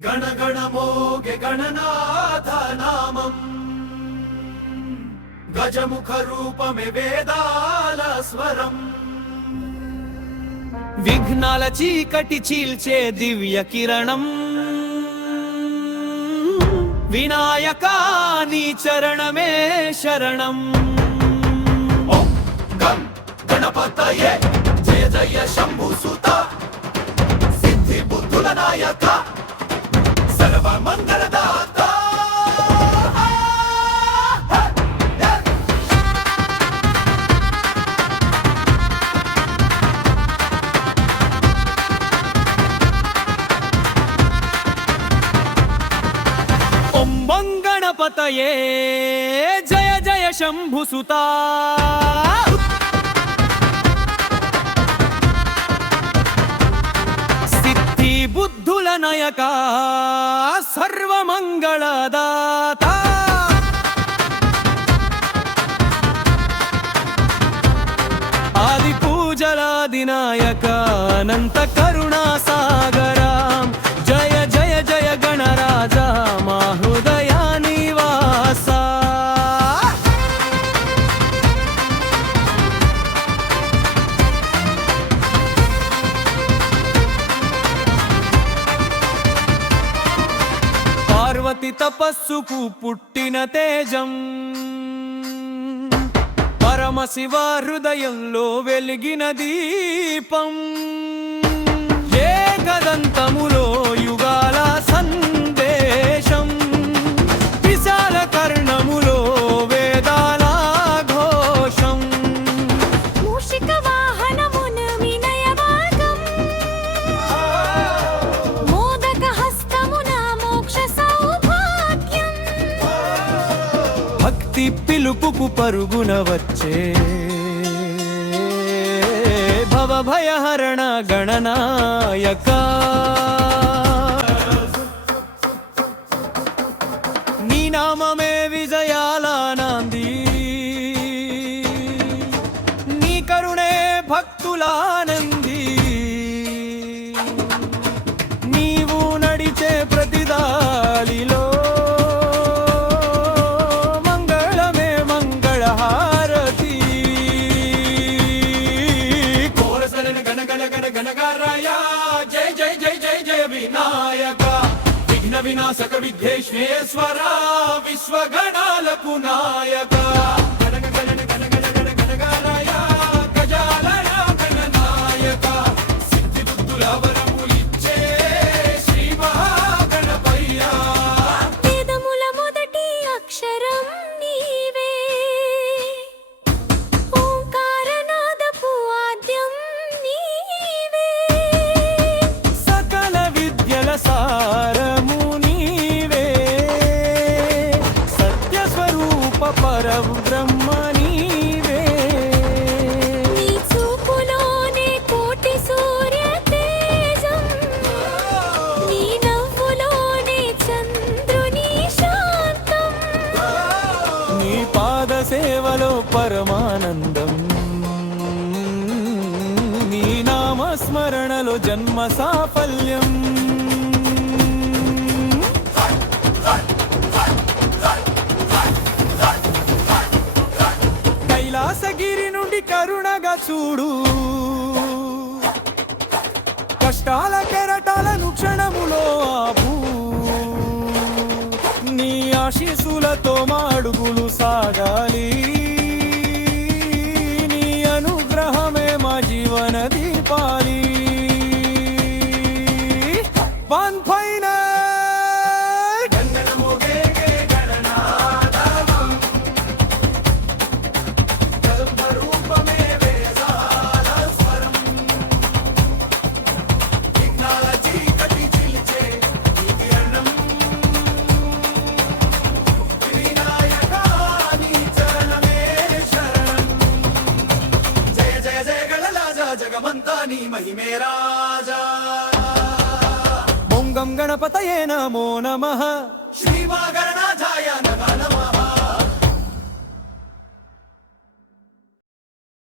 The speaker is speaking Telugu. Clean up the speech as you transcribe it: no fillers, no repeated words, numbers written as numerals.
గణగణమోగే గణనాథ నామం గజముఖ రూపమే వేదాల స్వరం విఘ్నాల చీకటి చీల్చే దివ్య కిరణం వినాయకా నీ చరణమే శరణం ఓం గం గణపతయే జయ జయ శంభు సుత సిద్ధి బుద్ధుల నాయక సర్వ మంగళదాత ఓం గణపతయే జయ జయ శంభు సుత సిద్ధి బుద్ధుల నాయక సర్వమంగళదాత ఆది పూజలాది నాయక అనంత కరుణా సాగరా జయ జయ జయ గణరాజా మా హృదయ నివాస పార్వతి తపస్సుకు పుట్టిన తేజం పరమశివ హృదయంలో వెలిగిన దీపం ఏకదంతములో యుగాల సందేశం విశాల కర్ణములో వేదాల ఘోషం మూషిక వాహనమున వినయ మార్గం మోదక హస్తమున మోక్ష సౌభాగ్యం భక్తి పిలుపుకు పరుగున వచ్చే భవభయహరణ గణనాయక నీ నామమే విజయాల నాంది నీ కరుణే భక్తులానంది నీవు నడిచే ప్రతి దారిలో మంగళమే మంగళహారతి కోరసరణ గణ గణ గణ గణగారాయ జయ జయ జయ జయ జయ వినాయక విఘ్న వినాశక విఘ్నేశ్వర విశ్వగణాలకు నాయక గణ గణ గణ గణ గణ గణగారాయ గజాలయ గణనాయక సిద్ధి బుద్ధుల వరములిచ్చే శ్రీ మహాగణపయ్య వేదముల మొదటి అక్షరం నీవే ఓంకారనాదపు ఆద్యం నీవే సకల విద్యల సారము నీవే సత్యస్వరూప పరబ్రహ్మ నీవే నీ చూపులోనే కోటి సూర్య తేజం నీ నవ్వులోనే చంద్రుని శాంతం నీ పాద సేవలో పరమానందం నీ నామస్మరణలో జన్మ సాఫల్యం కైలాసగిరి నుండి కరుణగా చూడు కష్టాల కెరటాలను క్షణములో ఆపు నీ ఆశీస్సులతో మాడుగులు సాగాలి నీ అనుగ్రహమే మా జీవన దీపాలి వన్ ఫైనల్ జగమంతా నీ మహిమే రాజా ఓం గం గణపతయే నమో నమః శ్రీ గణనాథాయ నమః